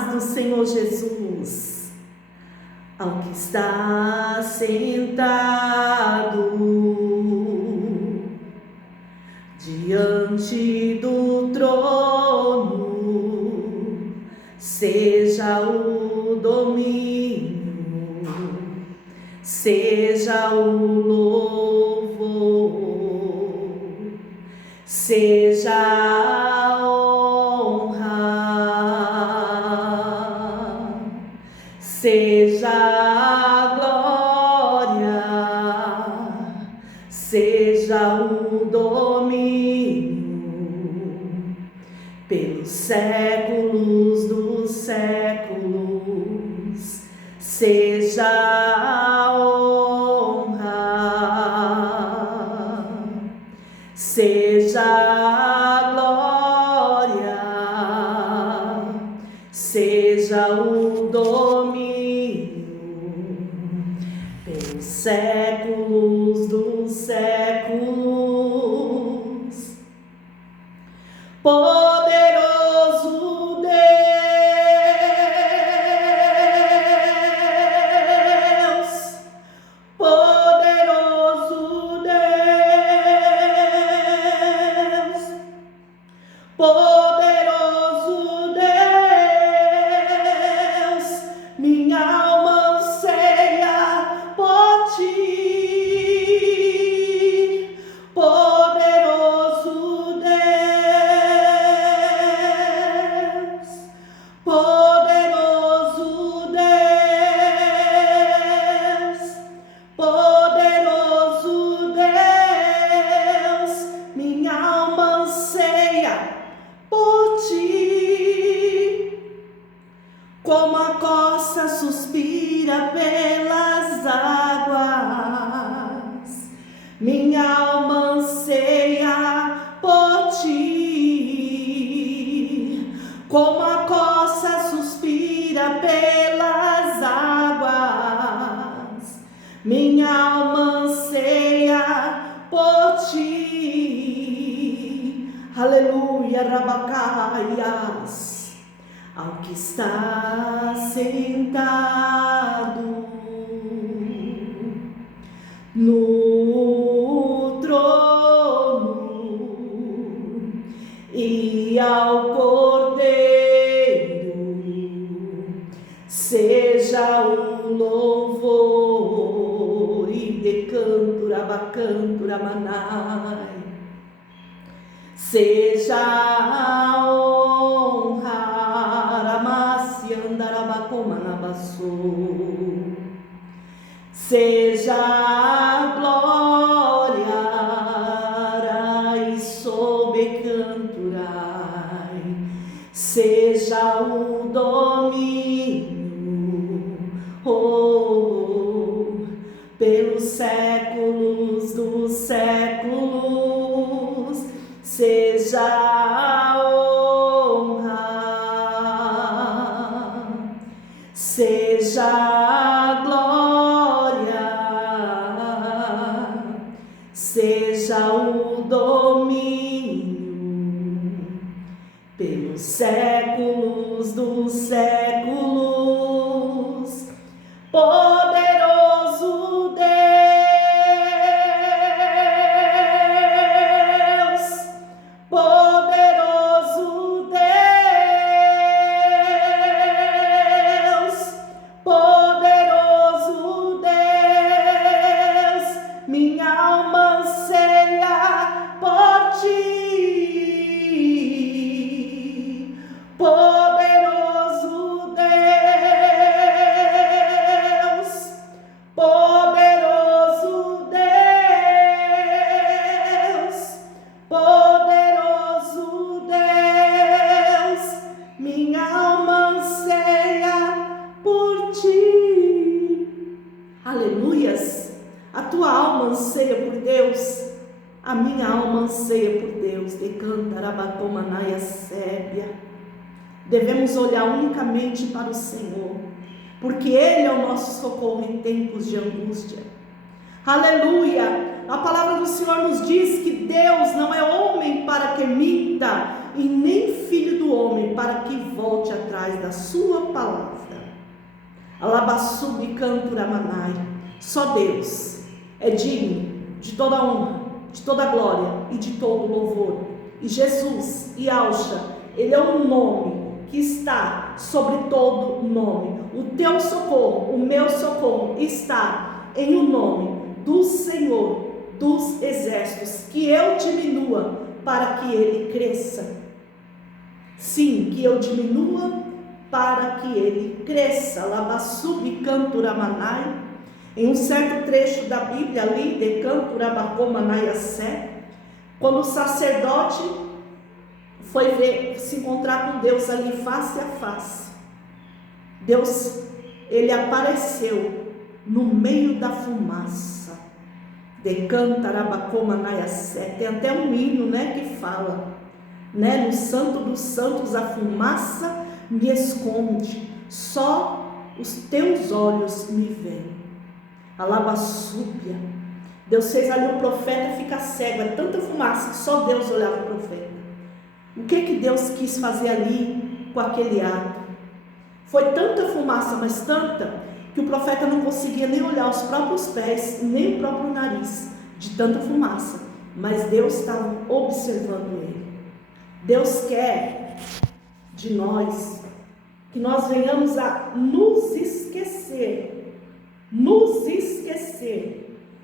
paz do Senhor Jesus, ao que está sentado diante do trono, seja o domínio, seja o louvor, seja a honra, seja a glória, seja o domínio, pelos séculos dos séculos, seja a honra, seja a glória, seja o domínio, pelos séculos dos séculos. Poderoso Deus, poderoso Deus, poderoso Deus, minha alma anseia por ti. Poderoso Deus, poderoso Deus, poderoso Deus, minha alma anseia por ti, como a costa suspira pelas águas, minha alma anseia por ti, como a costa suspira pelas águas, minha alma anseia por ti. Aleluia, Rabacaias, ao que está sentado no trono e ao Cordeiro, seja o louvor e decantura, bacantura, manai, seja a honra, ramasi, andarabacomanabassou, seja a glória, rai, sobecanturai, seja o domínio, pelos séculos dos séculos, seja a honra, seja a glória, seja o domínio, pelos séculos dos séculos. Poderoso Deus, poderoso Deus, poderoso Deus, minha alma anseia por ti. Poderoso Deus, poderoso Deus, poderoso Deus, minha alma anseia por ti. Aleluias! A tua alma anseia por Deus, a minha alma anseia por Deus. Decanta, rabatomanaia, sébia. Devemos olhar unicamente para o Senhor, porque Ele é o nosso socorro em tempos de angústia. Aleluia! A palavra do Senhor nos diz que Deus não é homem para que minta, e nem filho do homem para que volte atrás. atrás da sua palavra. Alabassubi canturamanai. Só Deus é digno de toda honra, de toda glória e de todo louvor. E Jesus, Yahshua, Ele é um nome que está sobre todo nome. O teu socorro, o meu socorro está em o nome do Senhor dos exércitos. Que eu diminua para que Ele cresça. Sim, que eu diminua para que Ele cresça. Labassubi canturamanai. Em um certo trecho da Bíblia ali, de Canturabacomanaiassé, quando o sacerdote foi se encontrar com Deus ali face a face, Deus, Ele apareceu no meio da fumaça. De Cantarabacomanaiassé. Tem até um hino, né, que fala, né, no Santo dos Santos a fumaça me esconde, só os teus olhos me veem. Alabassúbia. Deus fez ali o profeta ficar cego, é tanta fumaça que só Deus olhava o profeta. O que Deus quis fazer ali com aquele ato? Foi tanta fumaça, mas tanta, que o profeta não conseguia nem olhar os próprios pés, nem o próprio nariz, de tanta fumaça. Mas Deus estava observando ele. Deus quer de nós que nós venhamos a nos esquecer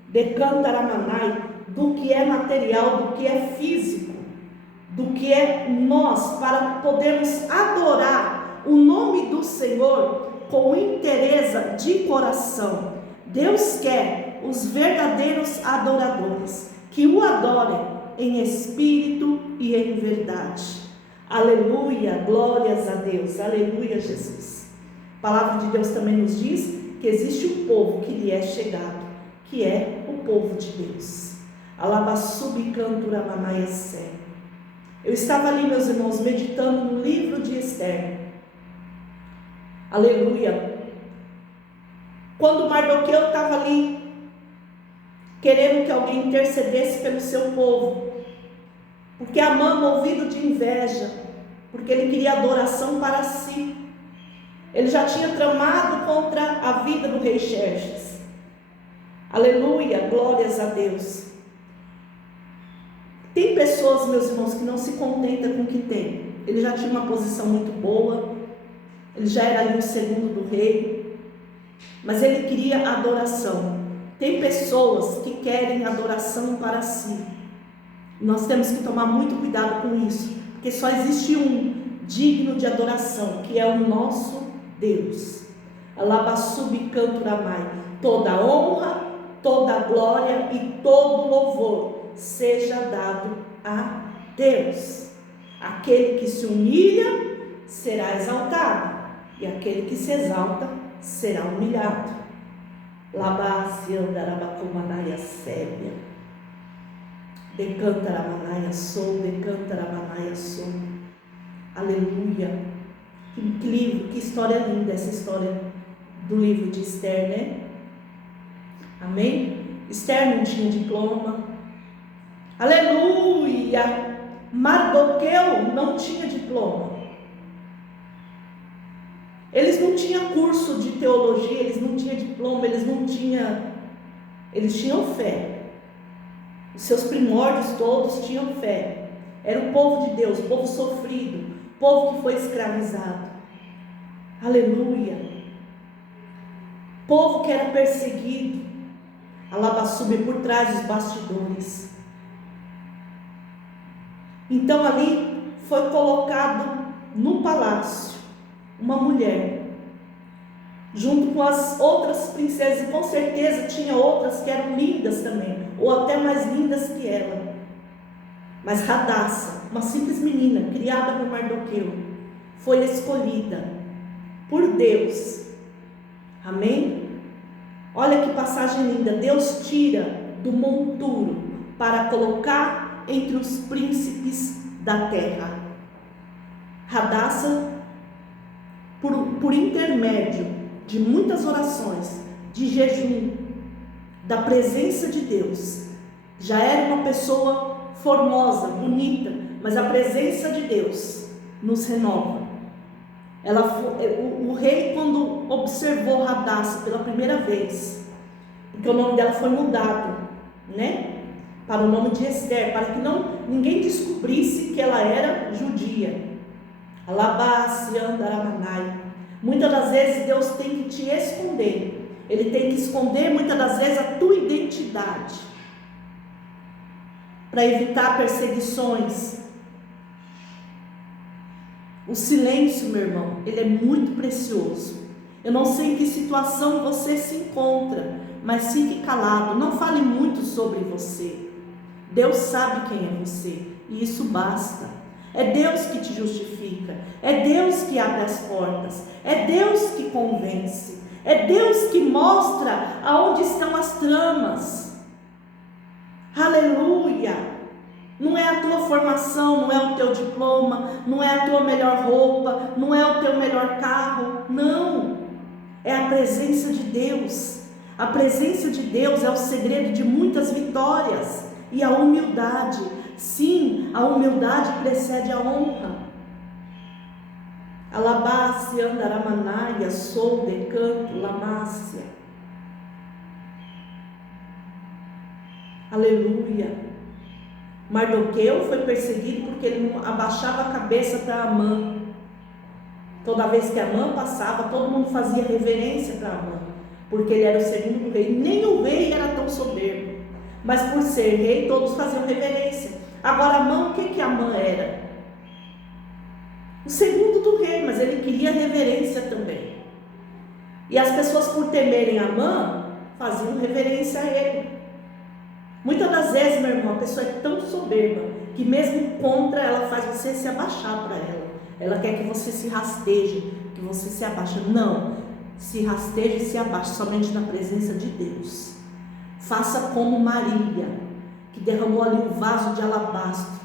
de Cantaramanai, do que é material, do que é físico, do que é nós, para podermos adorar o nome do Senhor com inteireza de coração. Deus quer os verdadeiros adoradores, que o adorem em espírito e em verdade. Aleluia, glórias a Deus, aleluia, Jesus. A palavra de Deus também nos diz que existe um povo que lhe é chegado, que é o povo de Deus. Alabassubi canturamanaiassé. Eu estava ali, meus irmãos, meditando no livro de Esther. Aleluia. Quando Mardoqueu estava ali, querendo que alguém intercedesse pelo seu povo, porque Amã, movido de inveja, porque ele queria adoração para si, ele já tinha tramado contra a vida do rei Xerxes. Aleluia, glórias a Deus. Tem pessoas, meus irmãos, que não se contentam com o que tem. Ele já tinha uma posição muito boa, ele já era ali o segundo do rei, mas ele queria adoração. Tem pessoas que querem adoração para si. Nós temos que tomar muito cuidado com isso, porque só existe um digno de adoração, que é o nosso Deus. Alabassubi canturamai. Toda honra, toda glória e todo louvor seja dado a Deus. Aquele que se humilha será exaltado, e aquele que se exalta será humilhado. Labasiandarabacomanaias sébia. Decantaramanaias sou, decantaramanaias sou. Aleluia. Que livro, que história linda essa história do livro de Esther, né? Amém? Esther não tinha diploma. Aleluia! Mardoqueu não tinha diploma. Eles não tinham curso de teologia, eles não tinham diploma, eles tinham fé. Os seus primórdios todos tinham fé. Era o povo de Deus, o povo sofrido, o povo que foi escravizado. Aleluia. Povo que era perseguido. Alabassube por trás dos bastidores. Então ali foi colocado no palácio uma mulher, junto com as outras princesas, e com certeza tinha outras que eram lindas também, ou até mais lindas que ela. Mas Radassa, uma simples menina criada por Mardoqueu, foi escolhida por Deus. Amém? Olha que passagem linda. Deus tira do monturo para colocar entre os príncipes da terra. Radassa, por intermédio de muitas orações, de jejum, da presença de Deus, já era uma pessoa formosa, bonita, mas a presença de Deus nos renova. O rei, quando observou Radassa pela primeira vez, porque o nome dela foi mudado, né, para o nome de Ester, para que ninguém descobrisse que ela era judia. Alabá-se andaramanai. Muitas das vezes Deus tem que te esconder. Ele tem que esconder muitas das vezes a tua identidade, para evitar perseguições. O silêncio, meu irmão, ele é muito precioso. Eu não sei em que situação você se encontra, mas fique calado, não fale muito sobre você. Deus sabe quem é você, e isso basta. É Deus que te justifica, é Deus que abre as portas, é Deus que convence, é Deus que mostra aonde estão as tramas. Aleluia! Não é a tua formação, não é o teu diploma, não é a tua melhor roupa, não é o teu melhor carro, não. É a presença de Deus. A presença de Deus é o segredo de muitas vitórias. E a humildade, sim, a humildade precede a honra. Alabá-se andaramanaia, sou de canto, lamácia. Aleluia. Mardoqueu foi perseguido porque ele não abaixava a cabeça para Amã. Toda vez que Amã passava, todo mundo fazia reverência para Amã, porque ele era o segundo rei. Nem o rei era tão soberbo, mas por ser rei, todos faziam reverência. Agora Amã, o que Amã era? O segundo do rei, mas ele queria reverência também. E as pessoas, por temerem Amã, faziam reverência a ele. Muitas das vezes, meu irmão, a pessoa é tão soberba que mesmo contra ela faz você se abaixar para ela. Ela quer que você se rasteje, que você se abaixe. Não, se rasteje e se abaixe somente na presença de Deus. Faça como Maria, que derramou ali um vaso de alabastro,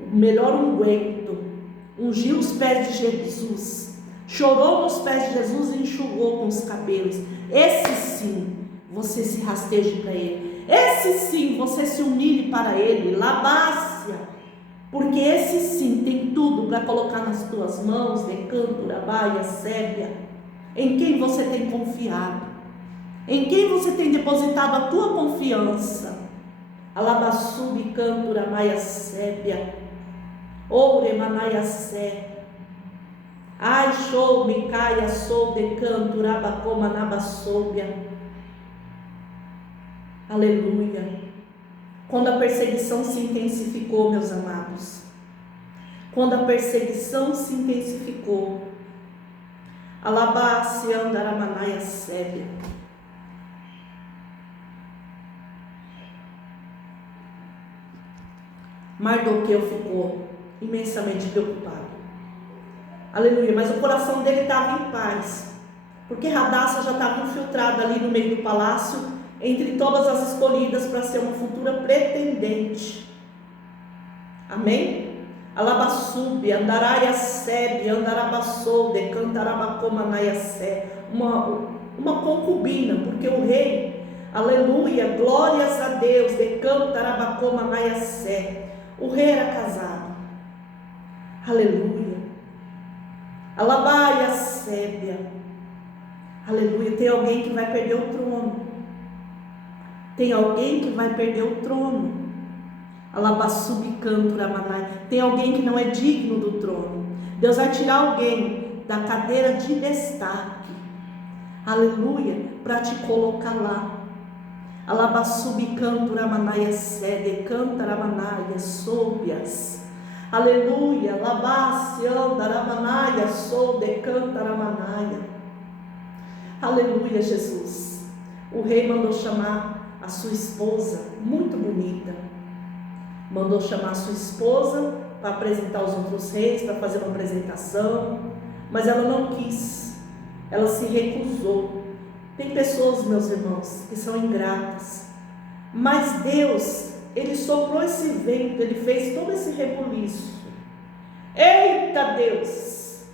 o melhor unguento, ungiu os pés de Jesus, chorou nos pés de Jesus e enxugou com os cabelos. Esse sim, você se rasteje para Ele. Esse sim, você se humilhe para Ele, labácia, porque esse sim tem tudo para colocar nas tuas mãos, decanto, urabaia, sébia. Em quem você tem confiado? Em quem você tem depositado a tua confiança? Alabassubi, canto, uramaia, sébia, oure, manaia, sé. Ai, show, me caia, sou, decanto, urabacoma, nabassóbia. Aleluia. Quando a perseguição se intensificou, meus amados, quando a perseguição se intensificou, alabá-se andaramanaya sébia. Mardoqueu ficou imensamente preocupado. Aleluia, mas o coração dele estava em paz, porque Radassa já estava infiltrada ali no meio do palácio, entre todas as escolhidas para ser uma futura pretendente. Amém? Alabassube, andaraia sebe, andarabassou, decantarabacoma naiassé, uma concubina, porque o rei, aleluia, glórias a Deus, decantarabacoma naiassé, o rei era casado. Aleluia. Alabaia sébia. Aleluia. Tem alguém que vai perder o trono. Tem alguém que vai perder o trono. Alabassubicanturamanaia. Tem alguém que não é digno do trono. Deus vai tirar alguém da cadeira de destaque. Aleluia. Para te colocar lá. Alabassubicanturamanaia sede cantaramanaia sóbias. Aleluia. Labasiandaramanaya sou de cantaramanaia. Aleluia, Jesus. O rei mandou chamar a sua esposa, muito bonita, mandou chamar a sua esposa para apresentar os outros reis, para fazer uma apresentação, mas ela não quis, ela se recusou. Tem pessoas, meus irmãos, que são ingratas, mas Deus, Ele soprou esse vento, Ele fez todo esse rebuliço. Eita Deus!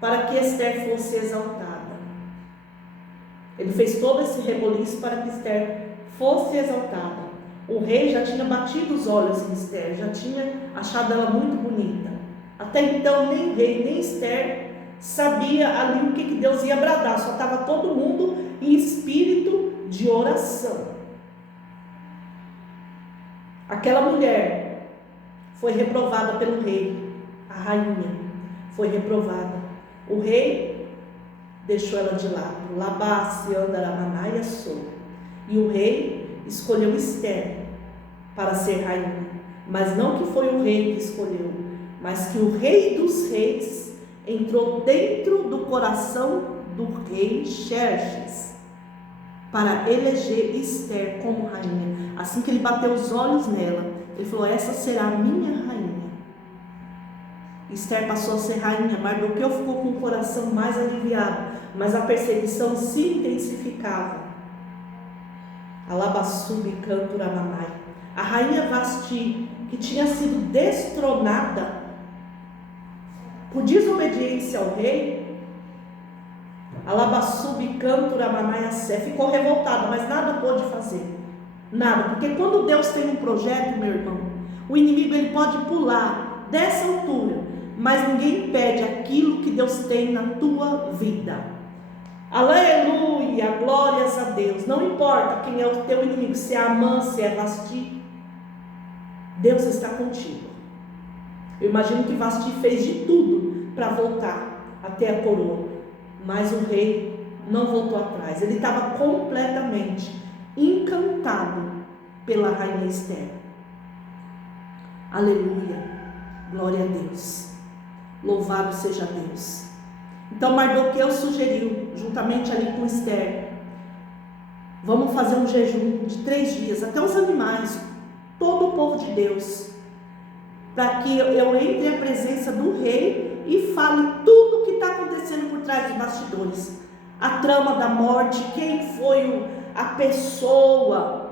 Para que Ester fosse exaltada. Ele fez todo esse rebuliço para que Ester fosse exaltada. O rei já tinha batido os olhos em Ester, já tinha achado ela muito bonita. Até então nem o rei nem Ester sabia ali o que Deus ia bradar, só estava todo mundo em espírito de oração. Aquela mulher foi reprovada pelo rei, a rainha foi reprovada. O rei deixou ela de lado, Labá-se andaramanaia sou. E o rei escolheu Esther para ser rainha, mas não que foi o rei que escolheu, mas que o rei dos reis entrou dentro do coração do rei Xerxes para eleger Esther como rainha. Assim que ele bateu os olhos nela, ele falou: essa será a minha rainha. Esther passou a ser rainha. Mardoqueu ficou com o coração mais aliviado, mas a perseguição se intensificava. Alabassube cantura mamai. A rainha Vasti, que tinha sido destronada por desobediência ao rei, Alabassube cantura mamai, ficou revoltada, mas nada pôde fazer. Nada, porque quando Deus tem um projeto, meu irmão, o inimigo ele pode pular dessa altura, mas ninguém impede aquilo que Deus tem na tua vida. Aleluia, glórias a Deus. Não importa quem é o teu inimigo, se é Amã, se é Vasti, Deus está contigo. Eu imagino que Vasti fez de tudo para voltar até a coroa, mas o rei não voltou atrás. Ele estava completamente encantado pela rainha Esther. Aleluia, glória a Deus, louvado seja Deus. Então Mardoqueu sugeriu, juntamente ali com Esther, vamos fazer um jejum de 3 dias, até os animais, todo o povo de Deus, para que eu entre à presença do rei e fale tudo o que está acontecendo por trás dos bastidores, a trama da morte, quem foi a pessoa,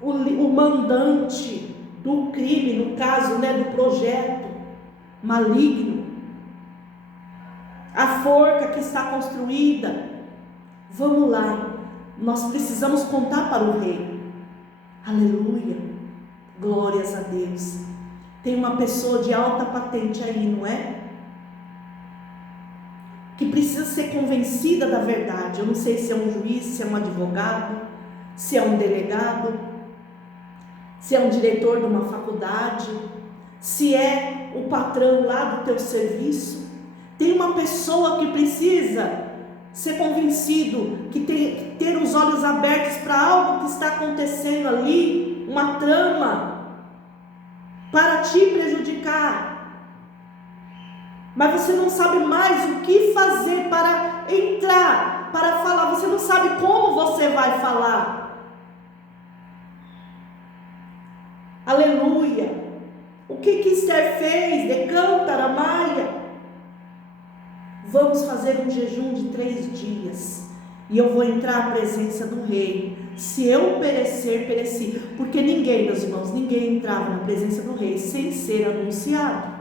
o mandante do crime, no caso, do projeto maligno, a forca que está construída. Vamos lá, nós precisamos contar para o rei. Aleluia, glórias a Deus. Tem uma pessoa de alta patente aí, não é? Que precisa ser convencida da verdade. Eu não sei se é um juiz, se é um advogado, se é um delegado, se é um diretor de uma faculdade, se é o patrão lá do teu serviço. Tem uma pessoa que precisa ser convencido, que tem que ter os olhos abertos para algo que está acontecendo ali, uma trama para te prejudicar. Mas você não sabe mais o que fazer para entrar, para falar. Você não sabe como você vai falar. Aleluia. O que Esther fez? Decanta, Aramaia. Vamos fazer um jejum de 3 dias. E eu vou entrar à presença do rei. Se eu perecer, pereci. Porque ninguém, meus irmãos, ninguém entrava na presença do rei sem ser anunciado.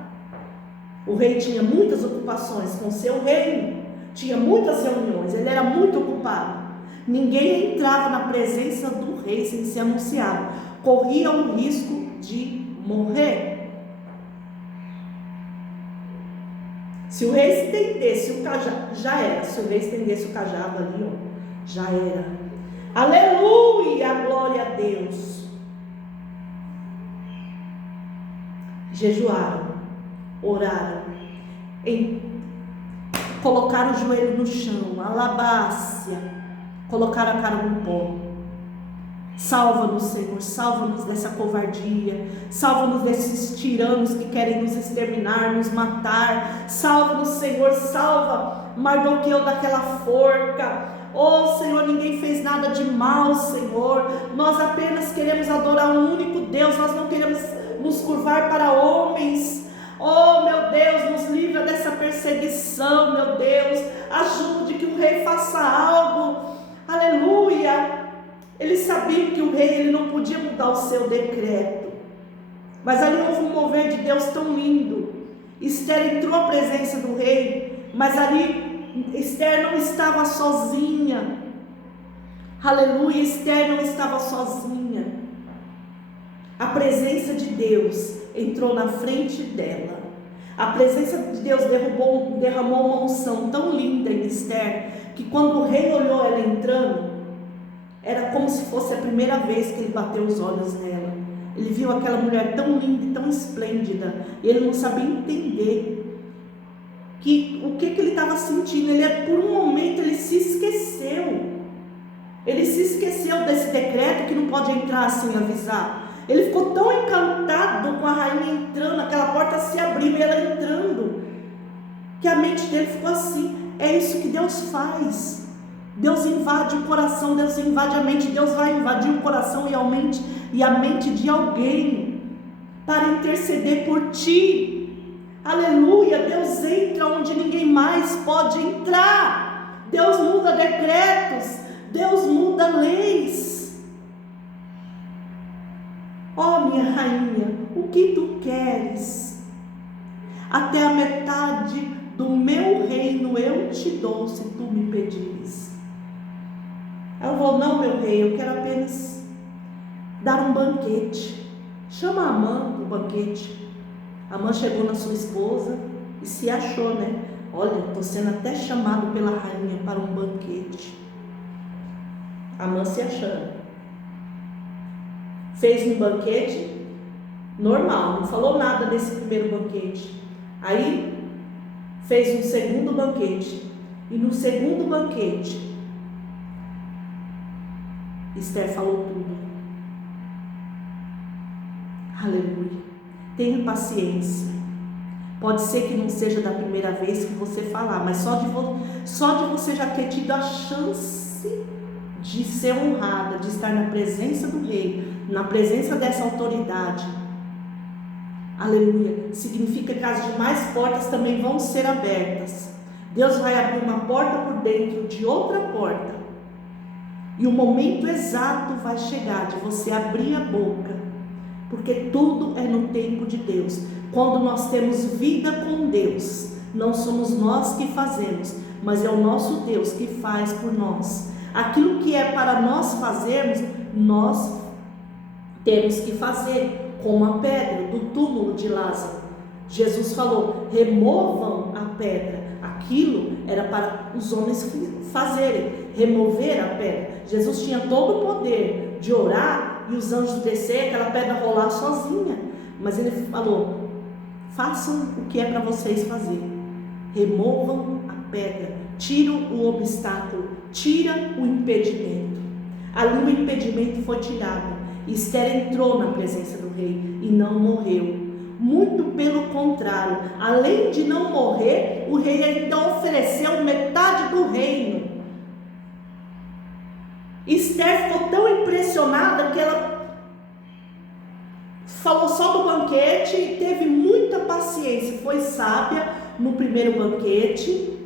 O rei tinha muitas ocupações com seu reino, tinha muitas reuniões, ele era muito ocupado. Ninguém entrava na presença do rei sem ser anunciado, corria o risco de morrer. Se o rei estendesse o cajado, já era. Se o rei estendesse o cajado ali, já era. Aleluia, glória a Deus. Jejuaram, oraram, colocaram o joelho no chão, alabácia, colocaram a cara no pó. Salva-nos, Senhor, salva-nos dessa covardia, salva-nos desses tiranos que querem nos exterminar, nos matar. Salva-nos, Senhor, salva Mardoqueu daquela forca. Oh, Senhor, ninguém fez nada de mal, Senhor. Nós apenas queremos adorar um único Deus, nós não queremos nos curvar para homens. Oh, meu Deus, nos livra dessa perseguição, meu Deus. Ajude que o rei faça algo. Aleluia. Eles sabiam que o rei ele não podia mudar o seu decreto, mas ali houve um mover de Deus tão lindo. Esther entrou à presença do rei, mas ali Esther não estava sozinha. Aleluia, Esther não estava sozinha. A presença de Deus entrou na frente dela. A presença de Deus derramou uma unção tão linda em Esther, que quando o rei olhou ela entrando, era como se fosse a primeira vez que ele bateu os olhos nela. Ele viu aquela mulher tão linda e tão esplêndida, e ele não sabia entender o que ele estava sentindo. Por um momento ele se esqueceu. Ele se esqueceu desse decreto que não pode entrar sem avisar. Ele ficou tão encantado com a rainha entrando, aquela porta se abriu e ela entrando, que a mente dele ficou assim. É isso que Deus faz. Deus invade o coração, Deus invade a mente. Deus vai invadir o coração e a mente de alguém para interceder por ti. Aleluia. Deus entra onde ninguém mais pode entrar. Deus muda decretos, Deus muda leis. Ó minha rainha, o que tu queres? Até a metade do meu reino eu te dou, se tu me pedires. Ela falou: não, meu rei, eu quero apenas dar um banquete. Chama a Amã para o banquete. A Amã chegou na sua esposa e se achou, né? Olha, estou sendo até chamado pela rainha para um banquete. A Amã se achando. Fez um banquete normal, não falou nada desse primeiro banquete. Aí fez um segundo banquete. E no segundo banquete, Esther falou tudo. Aleluia. Tenha paciência. Pode ser que não seja da primeira vez que você falar, mas só de você já ter tido a chance de ser honrada, de estar na presença do rei, na presença dessa autoridade. Aleluia. Significa que as demais portas também vão ser abertas. Deus vai abrir uma porta por dentro de outra porta. E o momento exato vai chegar de você abrir a boca, porque tudo é no tempo de Deus. Quando nós temos vida com Deus, não somos nós que fazemos, mas é o nosso Deus que faz por nós. Aquilo que é para nós fazermos, nós temos que fazer, como a pedra do túmulo de Lázaro. Jesus falou: removam a pedra. Aquilo era para os homens fazerem, remover a pedra. Jesus tinha todo o poder de orar e os anjos descer, aquela pedra rolar sozinha, mas ele falou: façam o que é para vocês fazerem, removam a pedra, tiram o obstáculo, tira o impedimento. Ali o impedimento foi tirado. Esther entrou na presença do rei e não morreu. Muito pelo contrário, além de não morrer, o rei ainda ofereceu metade do reino. Esther ficou tão impressionada que ela falou só do banquete e teve muita paciência. Foi sábia no primeiro banquete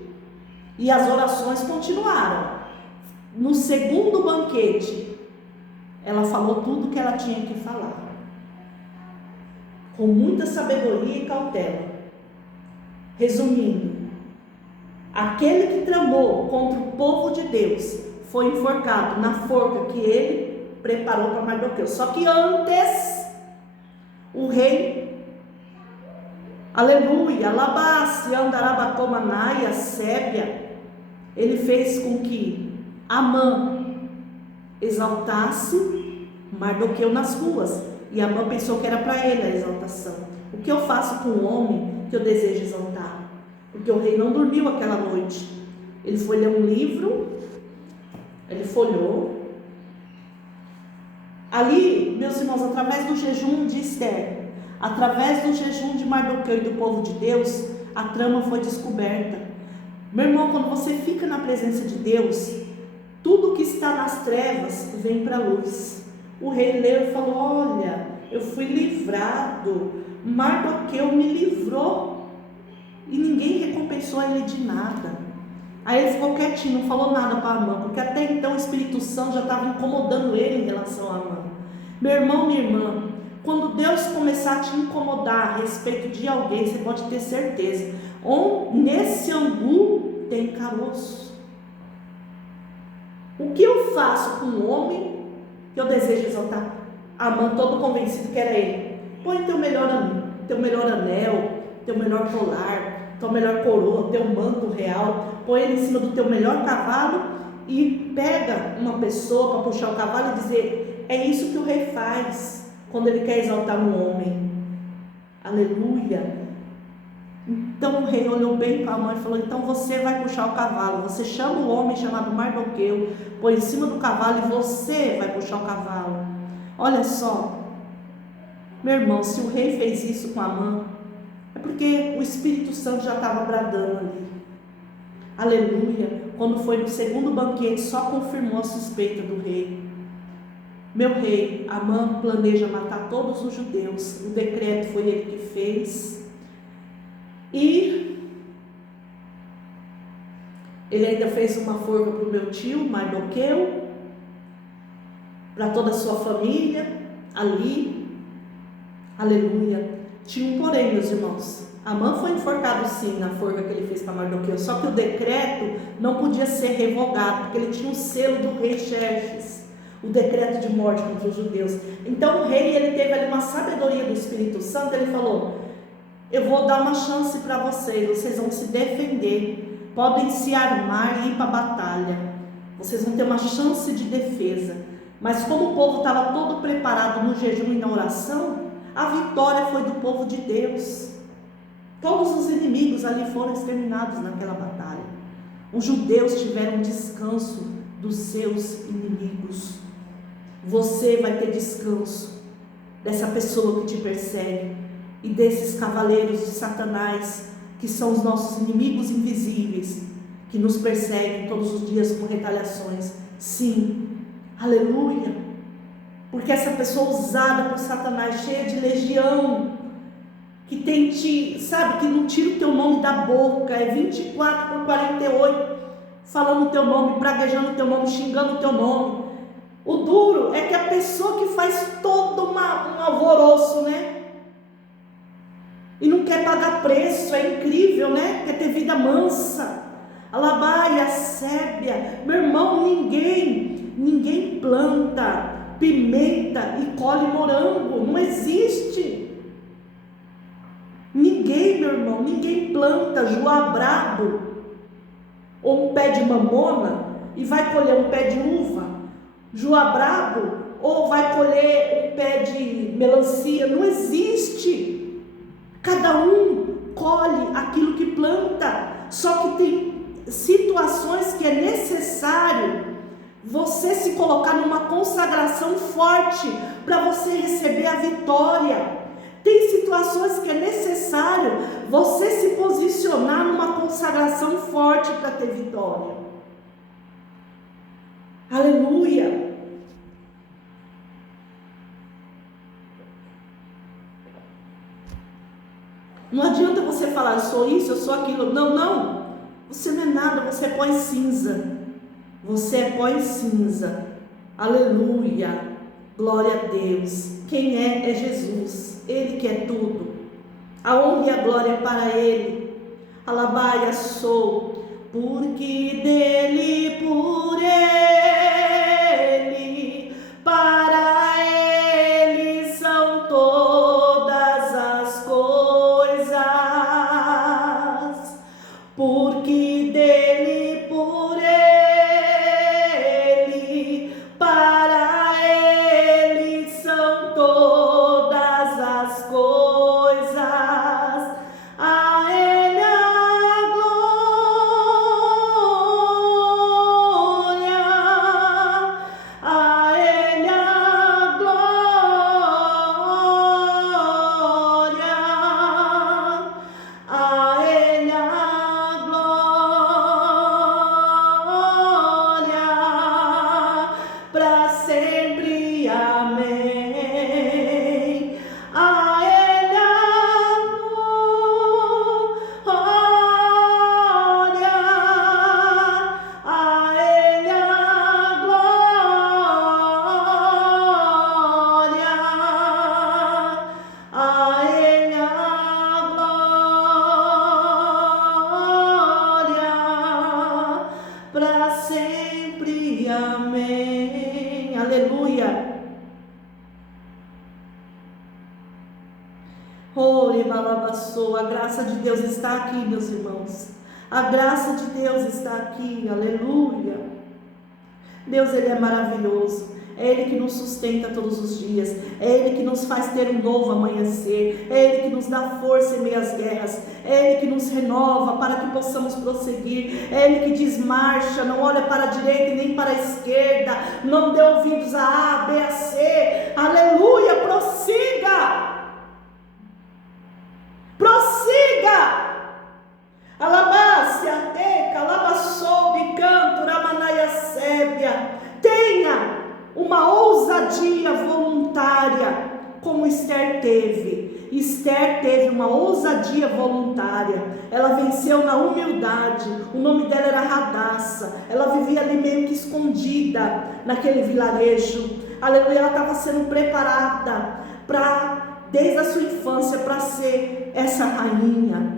e as orações continuaram. No segundo banquete, ela falou tudo o que ela tinha que falar, com muita sabedoria e cautela. Resumindo, aquele que tramou contra o povo de Deus foi enforcado na forca que ele preparou para Mardoqueu. Só que antes, o rei, aleluia, Labasse, Andarabacomanaia, Sébia, ele fez com que Amã exaltasse Mardoqueu nas ruas. E Amã pensou que era para ele a exaltação. O que eu faço com o homem que eu desejo exaltar? Porque o rei não dormiu aquela noite. Ele foi ler um livro, ele folheou. Ali, meus irmãos, através do jejum de Esther, através do jejum de Mardoqueu e do povo de Deus, a trama foi descoberta. Meu irmão, quando você fica na presença de Deus, tudo que está nas trevas vem para a luz. O rei leu e falou: olha, eu fui livrado, Mardoqueu me livrou, e ninguém recompensou ele de nada. Aí ele ficou quietinho, não falou nada para Amã, porque até então o Espírito Santo já estava incomodando ele em relação a Amã. Meu irmão, minha irmã, quando Deus começar a te incomodar a respeito de alguém, você pode ter certeza, nesse angu tem caroço. O que eu faço com um homem que eu desejo exaltar? Amã, todo convencido que era ele: põe teu melhor anel, teu melhor colar, tua melhor coroa, teu manto real, põe ele em cima do teu melhor cavalo e pega uma pessoa para puxar o cavalo e dizer: é isso que o rei faz quando ele quer exaltar um homem. Aleluia. Então o rei olhou bem para a mãe e falou: então você vai puxar o cavalo, você chama o homem chamado Mardoqueu, põe em cima do cavalo e você vai puxar o cavalo. Olha só, meu irmão, se o rei fez isso com Amã, é porque o Espírito Santo já estava bradando ali. Aleluia. Quando foi no segundo banquete, só confirmou a suspeita do rei. Meu rei, Amã planeja matar todos os judeus. O decreto foi ele que fez. E ele ainda fez uma forca para o meu tio Mardoqueu, para toda a sua família ali. Aleluia. Tinha um porém, meus irmãos. Amã foi enforcado sim na forca que ele fez para Mardoqueu, só que o decreto não podia ser revogado, porque ele tinha o selo do rei Xerxes, o decreto de morte contra os judeus. Então o rei, ele teve ali uma sabedoria do Espírito Santo. Ele falou: eu vou dar uma chance para vocês vão se defender, podem se armar e ir para a batalha, vocês vão ter uma chance de defesa. Mas como o povo estava todo preparado no jejum e na oração, a vitória foi do povo de Deus. Todos os inimigos ali foram exterminados naquela batalha. Os judeus tiveram descanso dos seus inimigos. Você vai ter descanso dessa pessoa que te persegue e desses cavaleiros de Satanás, que são os nossos inimigos invisíveis, que nos perseguem todos os dias com retaliações. Sim, aleluia, porque essa pessoa usada por Satanás, cheia de legião, que tem sabe, que não tira o teu nome da boca, é 24/48, falando o teu nome, praguejando o teu nome, xingando o teu nome. O duro é que a pessoa que faz todo um alvoroço, né? E não quer pagar preço, é incrível, né? Quer ter vida mansa, alabaia, sébia. Meu irmão, ninguém planta pimenta e colhe morango, não existe. Ninguém, meu irmão, ninguém planta joabrabo ou um pé de mamona e vai colher um pé de uva, joabrabo, ou vai colher um pé de melancia. Não existe. Cada um colhe aquilo que planta. Só que tem situações que é necessário você se colocar numa consagração forte para você receber a vitória. Tem situações que é necessário você se posicionar numa consagração forte para ter vitória. Aleluia. Não adianta você falar: eu sou isso, eu sou aquilo. Não. Você não é nada, você é pó e cinza. Você é pó e cinza. Aleluia. Glória a Deus. Quem é Jesus. Ele que é tudo. A honra e a glória é para Ele. Alabaia sou, porque dele, por Ele, para Ele são todas as coisas. Porque dele, por Ele, para Ele são todas as coisas. A Ele a glória, a Ele a glória, a Ele a glória. A graça de Deus está aqui, meus irmãos. A graça de Deus está aqui, aleluia. Deus, Ele é maravilhoso. É Ele que nos sustenta todos os dias. É Ele que nos faz ter um novo amanhecer. É Ele que nos dá força em meio às guerras. É Ele que nos renova para que possamos prosseguir. É Ele que diz marcha, não olha para a direita e nem para a esquerda. Não dê ouvidos a A, B, a C. Aleluia, prossiga. Prossiga. Alabácia, teca, alabaçou, bicanto, ramanaia, sébia. Tenha uma ousadia voluntária, como Esther teve. Esther teve uma ousadia voluntária. Ela venceu na humildade. O nome dela era Radassa. Ela vivia ali meio que escondida naquele vilarejo. Aleluia, ela estava sendo preparada desde a sua infância para ser essa rainha.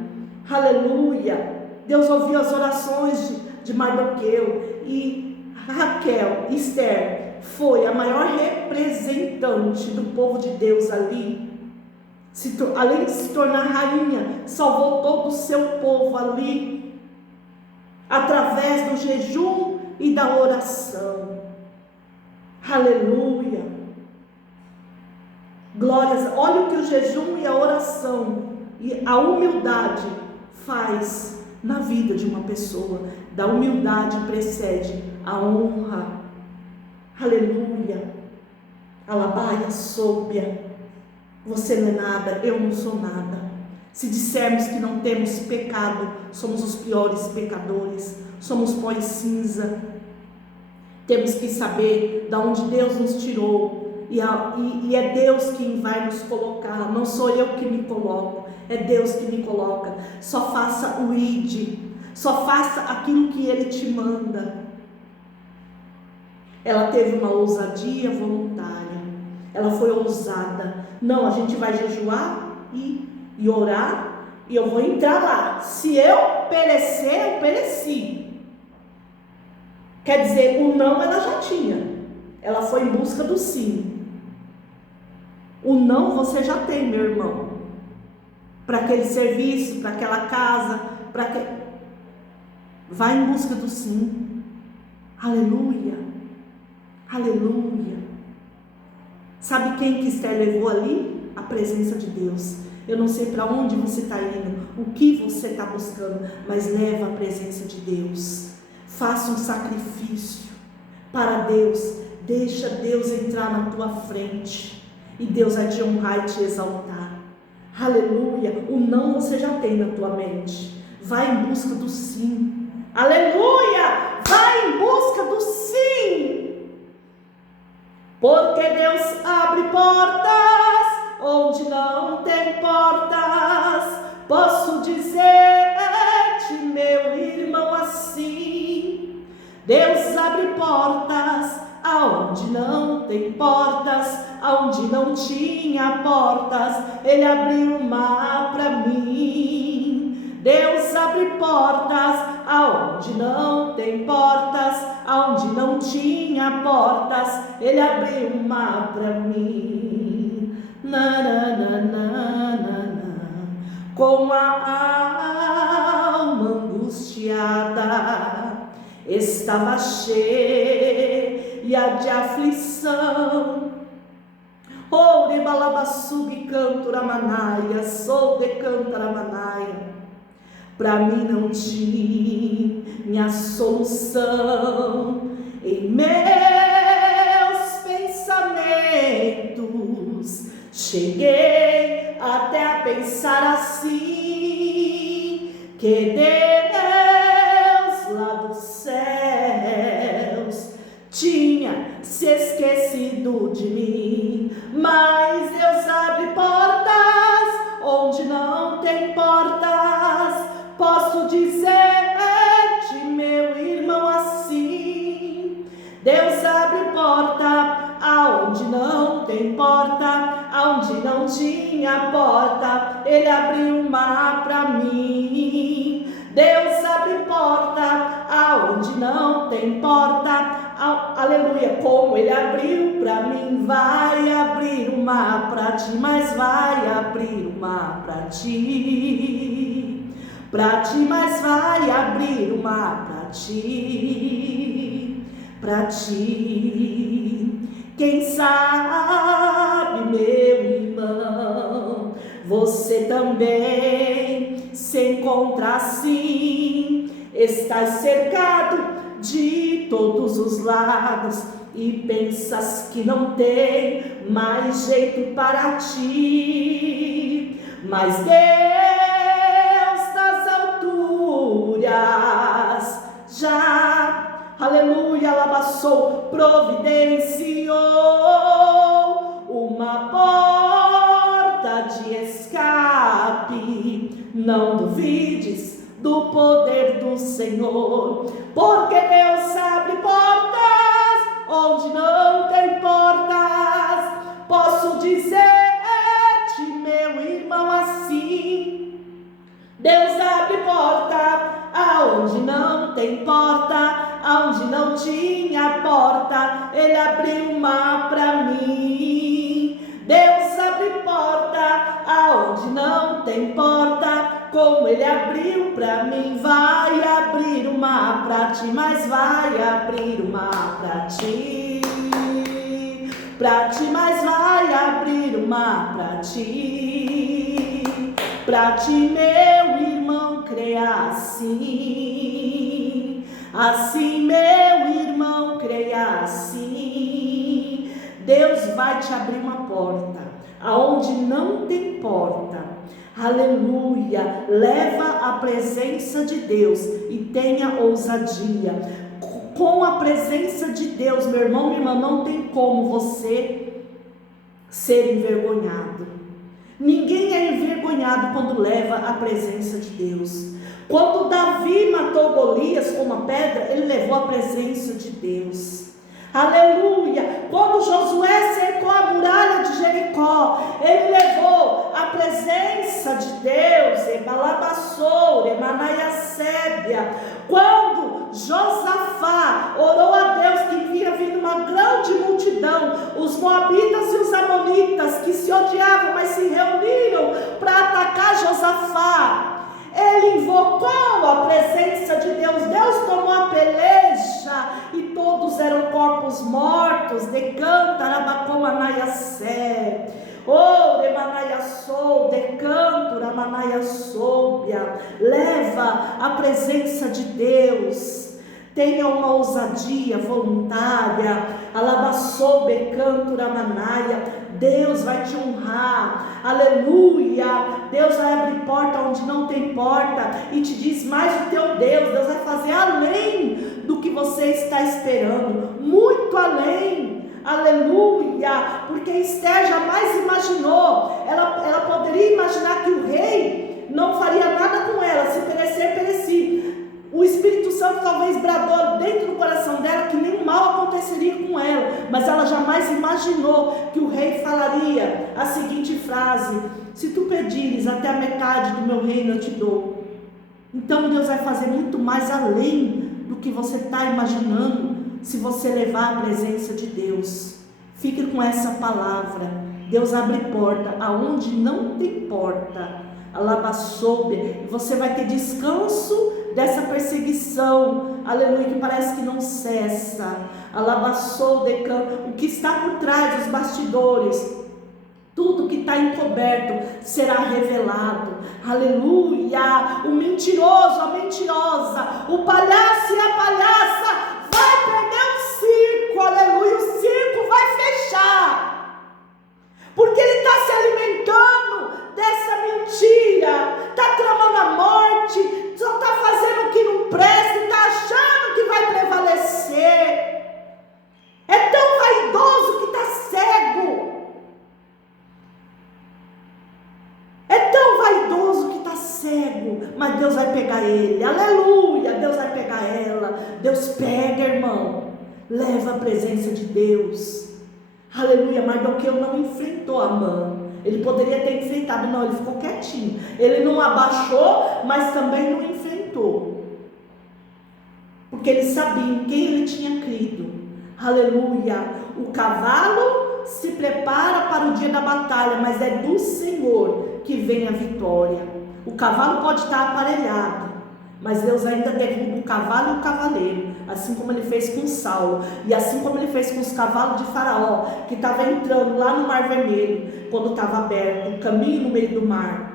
Aleluia. Deus ouviu as orações de Mardoqueu, e Raquel, Esther, foi a maior representante do povo de Deus ali. Além de se tornar rainha, salvou todo o seu povo ali, através do jejum e da oração. Aleluia. Glórias. Olha o que o jejum e a oração e a humildade faz na vida de uma pessoa. Da humildade precede a honra. Aleluia. Alabaia, sóbia. Você não é nada, eu não sou nada. Se dissermos que não temos pecado, somos os piores pecadores. Somos pó e cinza. Temos que saber de onde Deus nos tirou. E é Deus quem vai nos colocar. Não sou eu que me coloco, é Deus que me coloca. Só faça o id, só faça aquilo que Ele te manda. Ela teve uma ousadia voluntária. Ela foi ousada. Não, a gente vai jejuar e orar, e eu vou entrar lá. Se eu perecer, eu pereci. Quer dizer, o não ela já tinha. Ela foi em busca do sim. O não você já tem, meu irmão. Para aquele serviço, para aquela casa, vai em busca do sim. Aleluia. Aleluia. Sabe quem que Esther levou ali? A presença de Deus. Eu não sei para onde você está indo, o que você está buscando, mas leva a presença de Deus. Faça um sacrifício para Deus. Deixa Deus entrar na tua frente, e Deus vai te honrar e te exaltar. Aleluia. O não você já tem na tua mente. Vai em busca do sim. Aleluia. Vai em busca do sim. Porque Deus abre portas onde não tem portas. Posso dizer-te, meu irmão, assim: Deus abre portas aonde não tem portas, aonde não tinha portas, Ele abriu o mar para mim. Deus abre portas aonde não tem portas, aonde não tinha portas, Ele abriu o mar para mim. Na, na, na, na, na, na. Com a alma angustiada, estava cheia de aflição. Ore balabassubi canturamanaia, sou de cantaramanaia. Para mim não tinha solução em meus pensamentos. Cheguei até a pensar assim, que Deus lá dos céus tinha se esquecido de mim. Mas Deus abre portas onde não tem portas. Posso dizer-te, meu irmão, assim: Deus abre porta aonde não tem porta, aonde não tinha porta, Ele abriu o mar para mim. Deus abre porta aonde não tem porta, aleluia, como ele abriu para mim, vai abrir o mar para ti, mas vai abrir o mar para ti, mas vai abrir o mar para ti. Quem sabe, meu irmão, você também se encontra assim, estás cercado de todos os lados e pensas que não tem mais jeito para ti, mas Deus das alturas já, aleluia, alabaçou, providenciou uma porta de escape. Não duvides do poder do Senhor, porque Deus abre portas onde não tem portas. Posso dizer-te, meu irmão, assim: Deus abre porta aonde não tem porta, aonde não tinha porta, Ele abriu o mar para mim. Deus abre porta aonde não tem porta, como Ele abriu para mim. Vai abrir o mar para ti, mas vai abrir o mar para ti, mas vai abrir o mar para ti, meu irmão, creia assim, meu irmão, creia assim. Deus vai te abrir uma porta aonde não tem porta. Aleluia, leva a presença de Deus e tenha ousadia. Com a presença de Deus, meu irmão, minha irmã, não tem como você ser envergonhado. Ninguém é envergonhado quando leva a presença de Deus. Quando Davi matou Golias com uma pedra, ele levou a presença de Deus. Aleluia. Quando Josué cercou a muralha de Jericó, ele levou a presença de Deus. Quando Josafá orou a Deus que vinha vindo uma grande multidão, os moabitas e os amonitas que se odiavam, mas se reuniram para atacar Josafá, ele invocou a presença de Deus. Deus tomou a peleja e todos eram corpos mortos. Decanta, Rabacomanaiassé. Oh, Remanaiassou, decanto, Ramanaiassóbia. Leva a presença de Deus. Tenha uma ousadia voluntária. Alabaçou, decanto, Ramanaia. Deus vai te honrar, aleluia. Deus vai abrir porta onde não tem porta e te diz mais o teu Deus. Deus vai fazer além do que você está esperando, muito além, aleluia. Porque Esther jamais imaginou, ela poderia imaginar que o rei não faria nada com ela, se perecer, pereci. O Espírito Santo talvez bradou dentro do coração dela que nenhum mal aconteceria com ela, mas ela jamais imaginou que o rei falaria a seguinte frase: se tu pedires até a metade do meu reino eu te dou. Então Deus vai fazer muito mais além do que você está imaginando, se você levar a presença de Deus. Fique com essa palavra. Deus abre porta aonde não tem porta. Alabaçoube, e você vai ter descanso dessa perseguição, aleluia, que parece que não cessa. Alabaçoube, o que está por trás dos bastidores, tudo que está encoberto será revelado, aleluia. O mentiroso, a mentirosa, o palhaço e a palhaça vai perder o circo, aleluia. O circo vai fechar, porque ele está se alimentando dessa mentira, está tramando a morte, só está fazendo o que não presta, está achando que vai prevalecer. É tão vaidoso que está cego. É tão vaidoso que está cego, mas Deus vai pegar ele, aleluia. Deus vai pegar ela. Deus pega, irmão, leva a presença de Deus, aleluia. Mardoqueu não enfrentou Amã. Ele poderia ter enfrentado, não, ele ficou quietinho. Ele não abaixou, mas também não enfrentou, porque ele sabia em quem ele tinha crido, Aleluia. O cavalo se prepara para o dia da batalha, mas é do Senhor que vem a vitória. O cavalo pode estar aparelhado, mas Deus ainda derruba o cavalo e o cavaleiro, assim como ele fez com Saulo, e assim como ele fez com os cavalos de Faraó, que estava entrando lá no Mar Vermelho, quando estava aberto, o caminho no meio do mar.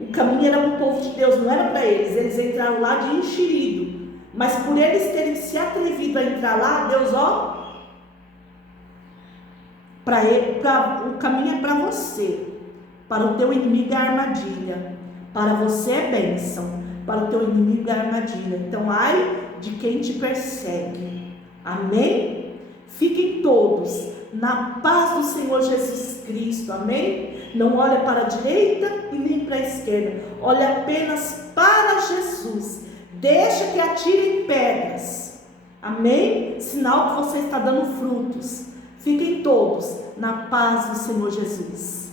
O caminho era para o povo de Deus, não era para eles. Eles entraram lá de enxerido, mas por eles terem se atrevido a entrar lá, Deus, o caminho é para você, para o teu inimigo é armadilha, para você é bênção, para o teu inimigo é armadilha. Então, ai de quem te persegue. Amém? Fiquem todos na paz do Senhor Jesus Cristo. Amém? Não olhe para a direita e nem para a esquerda. Olhe apenas para Jesus. Deixa que atirem pedras. Amém? Sinal que você está dando frutos. Fiquem todos na paz do Senhor Jesus.